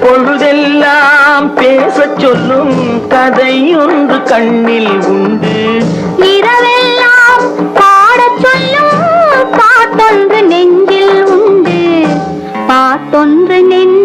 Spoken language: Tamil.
பொழுதெல்லாம் பேசச் சொல்லும் கதை ஒன்று கண்ணில் உண்டு. இரவெல்லாம் பாடச் சொல்லும் பாட்டொன்று நெஞ்சில் உண்டு. பாட்டொன்று நெஞ்சில்